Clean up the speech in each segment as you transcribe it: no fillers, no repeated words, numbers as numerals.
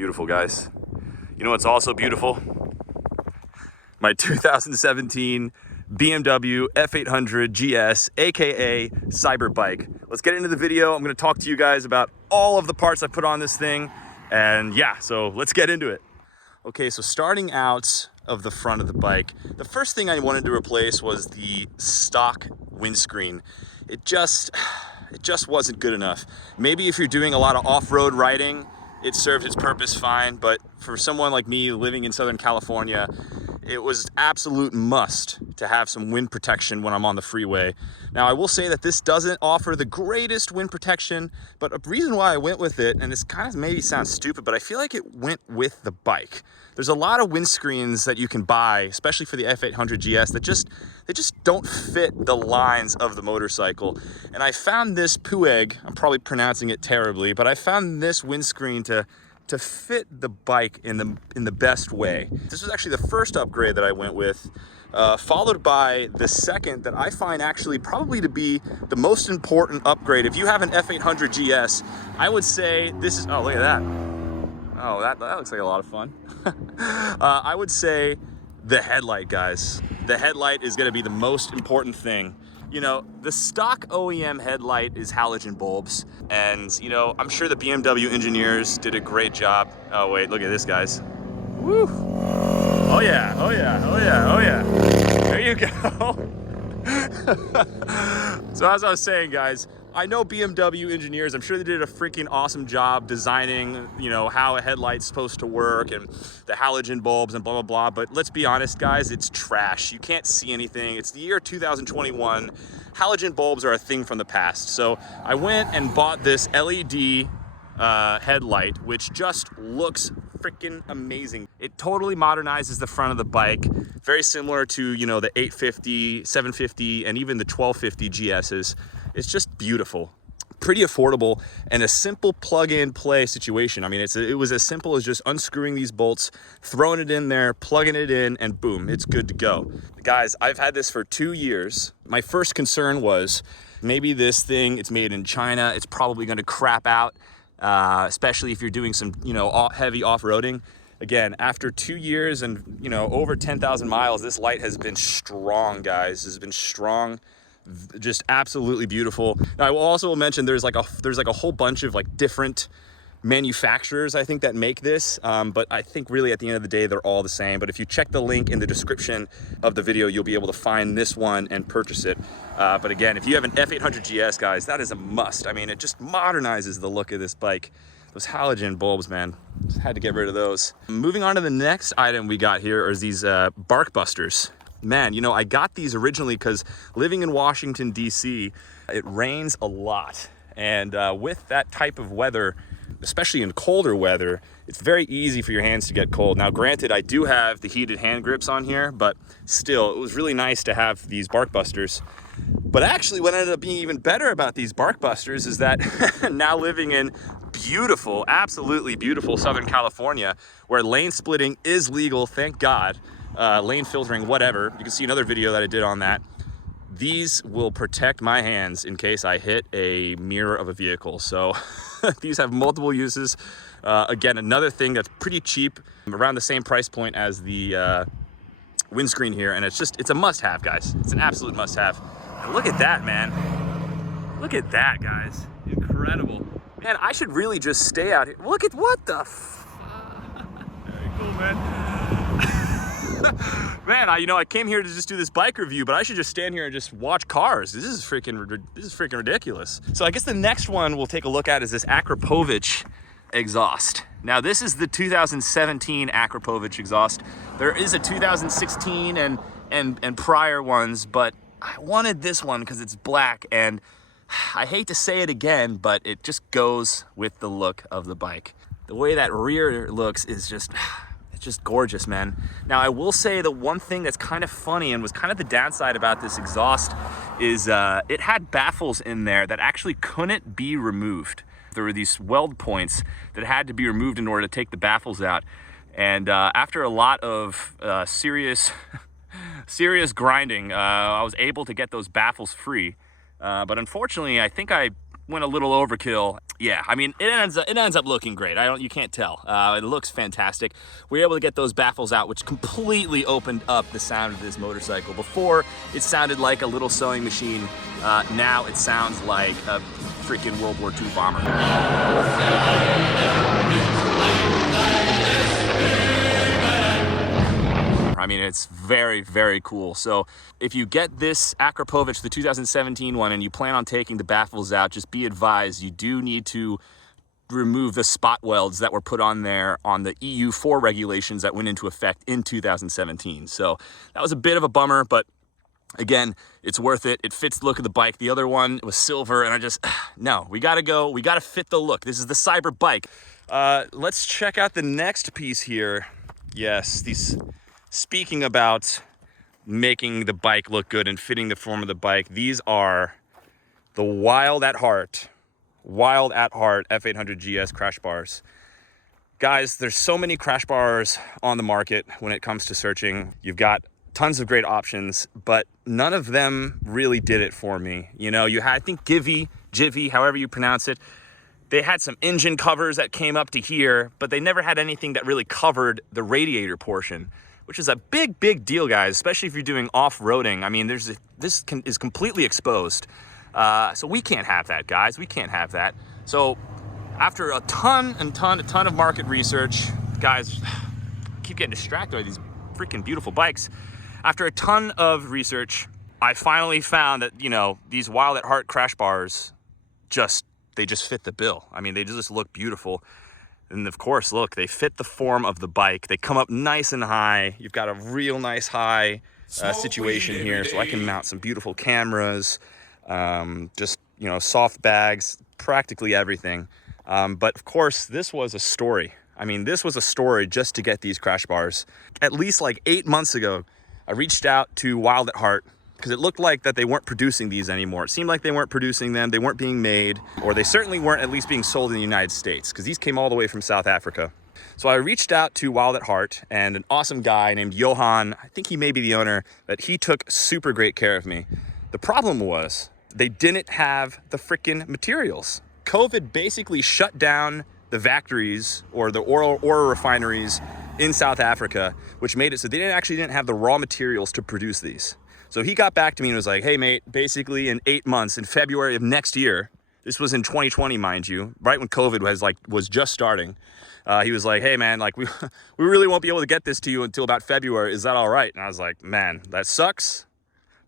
beautiful, guys. You know what's also beautiful? My 2017 BMW F800GS, aka Cybrbykr. Let's get into the video. I'm gonna talk to you guys about all of the parts I put on this thing. And yeah, so let's get into it. Okay, so starting out of the front of the bike, the first thing I wanted to replace was the stock windscreen. It just wasn't good enough. Maybe if you're doing a lot of off-road riding, it served its purpose fine, but for someone like me living in Southern California, it was absolute must to have some wind protection when I'm on the freeway. Now, I will say that this doesn't offer the greatest wind protection, but a reason why I went with it, and this kind of maybe sounds stupid, but I feel like it went with the bike. There's a lot of windscreens that you can buy, especially for the F800GS, that they just don't fit the lines of the motorcycle. And I found this Pueg, I'm probably pronouncing it terribly, but I found this windscreen to fit the bike in the best way. This was actually the first upgrade that I went with, followed by the second that I find actually probably to be the most important upgrade. If you have an F800GS, I would say this is, oh, look at that. Oh, that looks like a lot of fun. I would say the headlight, guys. The headlight is gonna be the most important thing. You know, the stock OEM headlight is halogen bulbs, and you know, I'm sure the BMW engineers did a great job. Oh wait, look at this, guys. Woo! Oh yeah, oh yeah, oh yeah, oh yeah. There you go. So as I was saying, guys, I know BMW engineers, I'm sure they did a freaking awesome job designing, you know, how a headlight's supposed to work and the halogen bulbs and blah, blah, blah. But let's be honest, guys, it's trash. You can't see anything. It's the year 2021. Halogen bulbs are a thing from the past. So I went and bought this LED headlight, which just looks freaking amazing. It totally modernizes the front of the bike, very similar to, you know, the 850, 750, and even the 1250 GSs. It's just beautiful, pretty affordable, and a simple plug-in play situation. I mean, it was as simple as just unscrewing these bolts, throwing it in there, plugging it in, and boom, it's good to go. Guys, I've had this for 2 years. My first concern was maybe this thing, it's made in China, it's probably gonna crap out, especially if you're doing some, you know, heavy off-roading. Again, after 2 years and, you know, over 10,000 miles, this light has been strong, guys. It's been strong. Just absolutely beautiful. Now, I will also mention there's like a whole bunch of like different manufacturers, I think, that make this, but I think really at the end of the day they're all the same. But if you check the link in the description of the video, you'll be able to find this one and purchase it. But again, if you have an F800GS, guys, that is a must. I mean, it just modernizes the look of this bike. Those halogen bulbs, man, just had to get rid of those. Moving on to the next item we got here is these bark busters. Man, you know, I got these originally because living in Washington, D.C., it rains a lot. And with that type of weather, especially in colder weather, it's very easy for your hands to get cold. Now, granted, I do have the heated hand grips on here, but still, it was really nice to have these bark busters. But actually, what ended up being even better about these bark busters is that now living in beautiful, absolutely beautiful Southern California, where lane splitting is legal, thank God, lane filtering, whatever. You can see another video that I did on that. These will protect my hands in case I hit a mirror of a vehicle. So these have multiple uses. Again, another thing that's pretty cheap, around the same price point as the windscreen here. And it's a must have, guys. It's an absolute must have. And look at that, man. Look at that, guys. Incredible. Man, I should really just stay out here. Look at what the Very cool, man. Man, I came here to just do this bike review, but I should just stand here and just watch cars. This is freaking ridiculous. So I guess the next one we'll take a look at is this Akropovich Exhaust. Now, this is the 2017 Akropovich Exhaust. There is a 2016 and prior ones, but I wanted this one because it's black, and I hate to say it again, but it just goes with the look of the bike. The way that rear looks is just gorgeous, man. Now, I will say the one thing that's kind of funny and was kind of the downside about this exhaust is it had baffles in there that actually couldn't be removed. There were these weld points that had to be removed in order to take the baffles out. And after a lot of serious grinding, I was able to get those baffles free. But unfortunately, I think I went a little overkill. Yeah, I mean, it ends up looking great. You can't tell. It looks fantastic. We were able to get those baffles out, which completely opened up the sound of this motorcycle. Before, it sounded like a little sewing machine. Now it sounds like a freaking World War II bomber. I mean, it's very, very cool. So if you get this Akropovich, the 2017 one, and you plan on taking the baffles out, just be advised, you do need to remove the spot welds that were put on there on the EU4 regulations that went into effect in 2017. So that was a bit of a bummer, but again, it's worth it. It fits the look of the bike. The other one was silver, and I just, no, we gotta go. We gotta fit the look. This is the Cybrbykr. Let's check out the next piece here. Yes, speaking about making the bike look good and fitting the form of the bike, these are the Wild at Heart F800GS crash bars. Guys, there's so many crash bars on the market when it comes to searching. You've got tons of great options, but none of them really did it for me. You know, you had, I think, Jivy, however you pronounce it, they had some engine covers that came up to here, but they never had anything that really covered the radiator portion, which is a big deal, guys, especially if you're doing off-roading. I mean, this is completely exposed. So we can't have that, guys. We can't have that. So after a ton of market research, guys, I keep getting distracted by these freaking beautiful bikes. After a ton of research, I finally found that, you know, these Wild at Heart crash bars they just fit the bill. I mean, they just look beautiful. And of course, look, they fit the form of the bike. They come up nice and high. You've got a real nice high situation here, so I can mount some beautiful cameras, just, you know, soft bags, practically everything. But of course, this was a story. I mean, this was a story just to get these crash bars. At least like 8 months ago, I reached out to Wild at Heart because it looked like that they weren't producing these anymore. It seemed like they weren't producing them, they weren't being made, or they certainly weren't at least being sold in the United States, because these came all the way from South Africa. So I reached out to Wild at Heart, and an awesome guy named Johan, I think he may be the owner, but he took super great care of me. The problem was, they didn't have the freaking materials. COVID basically shut down the factories or the ore refineries in South Africa, which made it so they didn't have the raw materials to produce these. So he got back to me and was like, hey mate, basically in 8 months, in February of next year, this was in 2020, mind you, right when COVID was just starting. He was like, hey man, like we really won't be able to get this to you until about February. Is that all right? And I was like, man, that sucks,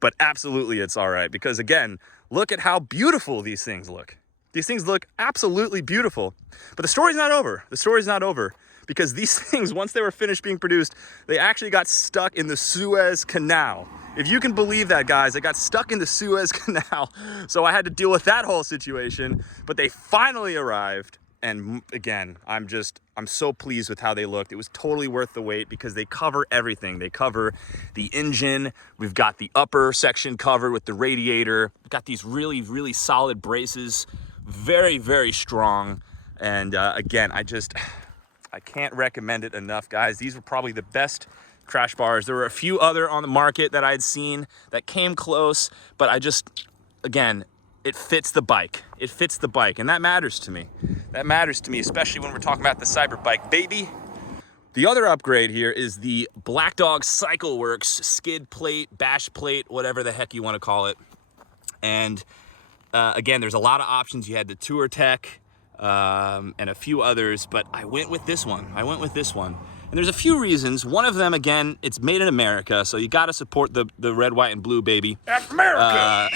but absolutely it's all right. Because again, look at how beautiful these things look. These things look absolutely beautiful. But the story's not over. The story's not over. Because these things, once they were finished being produced, they actually got stuck in the Suez Canal. If you can believe that, guys, they got stuck in the Suez Canal. So I had to deal with that whole situation, but they finally arrived. And again, I'm so pleased with how they looked. It was totally worth the wait because they cover everything. They cover the engine. We've got the upper section covered with the radiator. We've got these really solid braces, very strong. And again, I can't recommend it enough, guys. These were probably the best crash bars. There were a few other on the market that I'd seen that came close, but again, it fits the bike. It fits the bike, and that matters to me. That matters to me, especially when we're talking about the Cybrbykr, baby. The other upgrade here is the Black Dog CycleWorks skid plate, bash plate, whatever the heck you want to call it. And again, there's a lot of options. You had the Tour Tech, and a few others, but I went with this one. And there's a few reasons. One of them, again, it's made in America, so you gotta support the red, white, and blue, baby. That's America!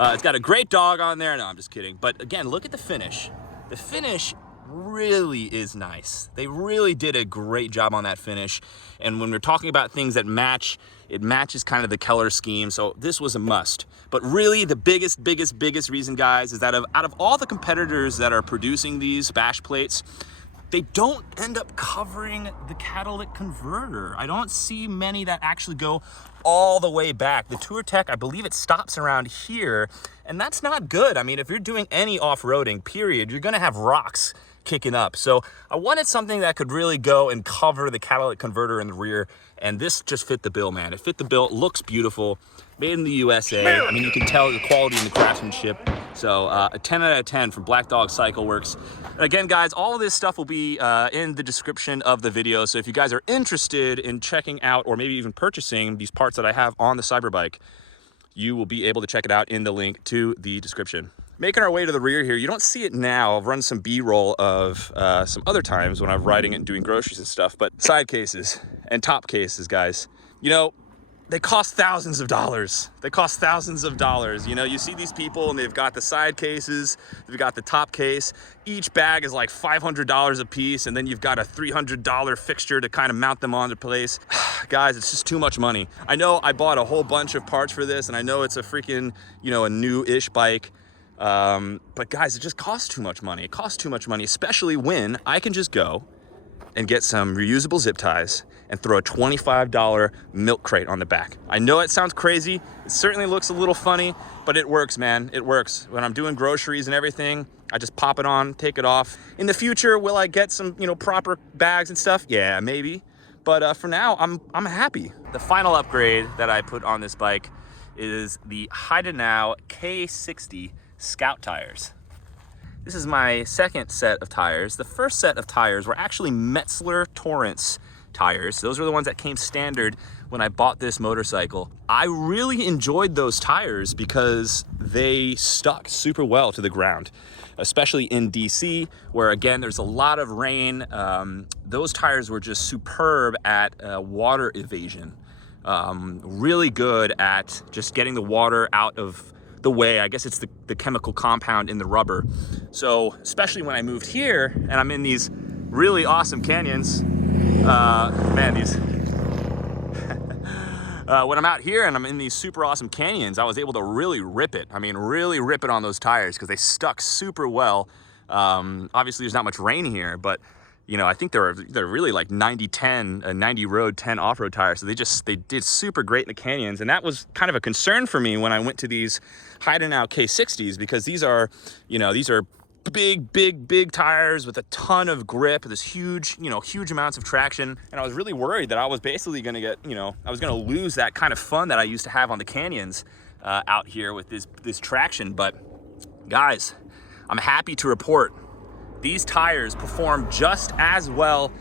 It's got a great dog on there. No, I'm just kidding. But again, look at the finish. The finish really is nice. They really did a great job on that finish. And when we're talking about things that match, it matches kind of the color scheme. So this was a must. But really the biggest reason, guys, is that out of all the competitors that are producing these bash plates, they don't end up covering the catalytic converter. I don't see many that actually go all the way back. The Tour Tech, I believe it stops around here, and that's not good. I mean, if you're doing any off-roading, period, you're gonna have rocks kicking up. So I wanted something that could really go and cover the catalytic converter in the rear, and this just fit the bill, man. It fit the bill, it looks beautiful, made in the USA. I mean, you can tell the quality and the craftsmanship. So a 10 out of 10 from Black Dog Cycle Works. Again, guys, all of this stuff will be in the description of the video. So if you guys are interested in checking out or maybe even purchasing these parts that I have on the Cyberbike, you will be able to check it out in the link to the description. Making our way to the rear here, you don't see it now. I've run some B-roll of some other times when I'm riding it and doing groceries and stuff, but side cases and top cases, guys, you know, they cost thousands of dollars. They cost thousands of dollars. You know, you see these people and they've got the side cases, they've got the top case. Each bag is like $500 a piece, and then you've got a $300 fixture to kind of mount them onto place. Guys, it's just too much money. I know I bought a whole bunch of parts for this, and I know it's a freaking, you know, a new-ish bike. But guys, it just costs too much money. It costs too much money, especially when I can just go and get some reusable zip ties and throw a $25 milk crate on the back. I know it sounds crazy. It certainly looks a little funny, but it works, man. It works. When I'm doing groceries and everything, I just pop it on, take it off. In the future, will I get some, you know, proper bags and stuff? Yeah, maybe. But for now, I'm happy. The final upgrade that I put on this bike is the Heidenau K60 Scout Tires. This is my second set of tires. The first set of tires were actually Metzeler Torrance tires. Those were the ones that came standard when I bought this motorcycle. I really enjoyed those tires because they stuck super well to the ground, especially in DC, where again, there's a lot of rain. Those tires were just superb at water evasion. Really good at just getting the water out of the way. I guess it's the chemical compound in the rubber. So especially when I moved here and I'm in these really awesome canyons, man, these when I'm out here and I'm in these super awesome canyons, I was able to really rip it. I mean, really rip it on those tires because they stuck super well. Obviously there's not much rain here, but you know, I think they're really like 90-10, 90 road, 10 off-road tires. So they did super great in the canyons. And that was kind of a concern for me when I went to these Heidenau K60s, because these are, you know, these are big tires with a ton of grip, this huge, you know, huge amounts of traction. And I was really worried that I was basically gonna get, you know, I was gonna lose that kind of fun that I used to have on the canyons out here with this traction. But guys, I'm happy to report these tires perform just as well,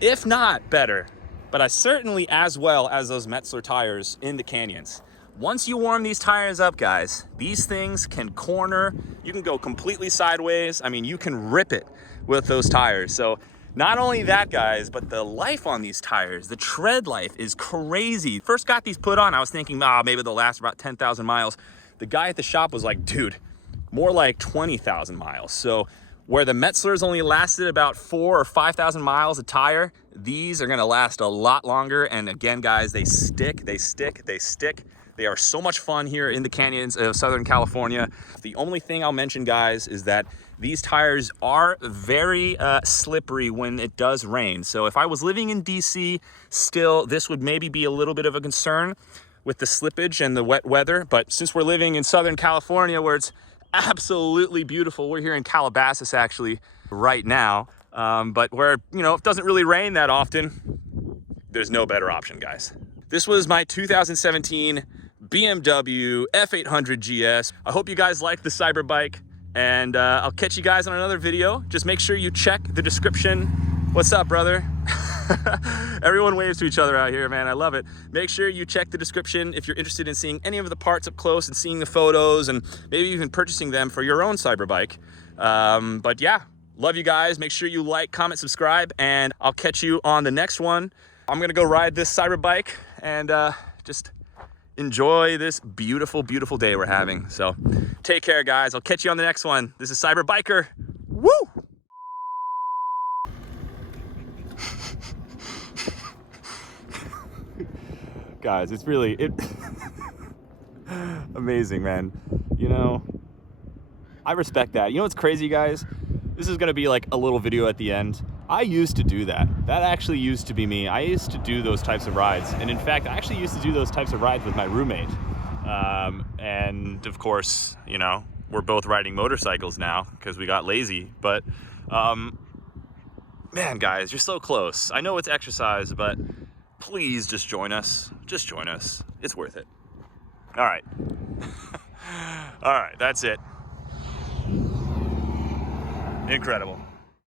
if not better, but certainly as well as those Metzeler tires in the canyons. Once you warm these tires up, guys, these things can corner. You can go completely sideways. I mean, you can rip it with those tires. So not only that, guys, but the life on these tires, the tread life is crazy. First got these put on, I was thinking, maybe they'll last about 10,000 miles. The guy at the shop was like, dude, more like 20,000 miles. So where the Metzlers only lasted about 4,000 or 5,000 miles a tire, these are gonna last a lot longer. And again, guys, they stick. They are so much fun here in the canyons of Southern California. The only thing I'll mention, guys, is that these tires are very slippery when it does rain. So if I was living in DC, still, this would maybe be a little bit of a concern with the slippage and the wet weather. But since we're living in Southern California, where it's absolutely beautiful, we're here in Calabasas actually right now, but where, you know, it doesn't really rain that often, there's no better option, guys. This was my 2017 BMW F800GS. I hope you guys liked the Cyberbike, and I'll catch you guys on another video. Just make sure you check the description. What's up, brother? Everyone waves to each other out here, man. I love it. Make sure you check the description if you're interested in seeing any of the parts up close and seeing the photos and maybe even purchasing them for your own Cyberbike. But yeah, love you guys. Make sure you like, comment, subscribe, and I'll catch you on the next one. I'm gonna go ride this Cyberbike and just enjoy this beautiful, beautiful day we're having. So take care, guys. I'll catch you on the next one. This is Cybrbykr. Woo! Guys, it's really amazing, man. You know, I respect that. You know what's crazy, guys? This is gonna be like a little video at the end. I used to do that. That actually used to be me. I used to do those types of rides. And in fact, I actually used to do those types of rides with my roommate. And of course, you know, we're both riding motorcycles now because we got lazy. But man, guys, you're so close. I know it's exercise, but please just join us. Just join us. It's worth it. All right. All right, that's it. Incredible.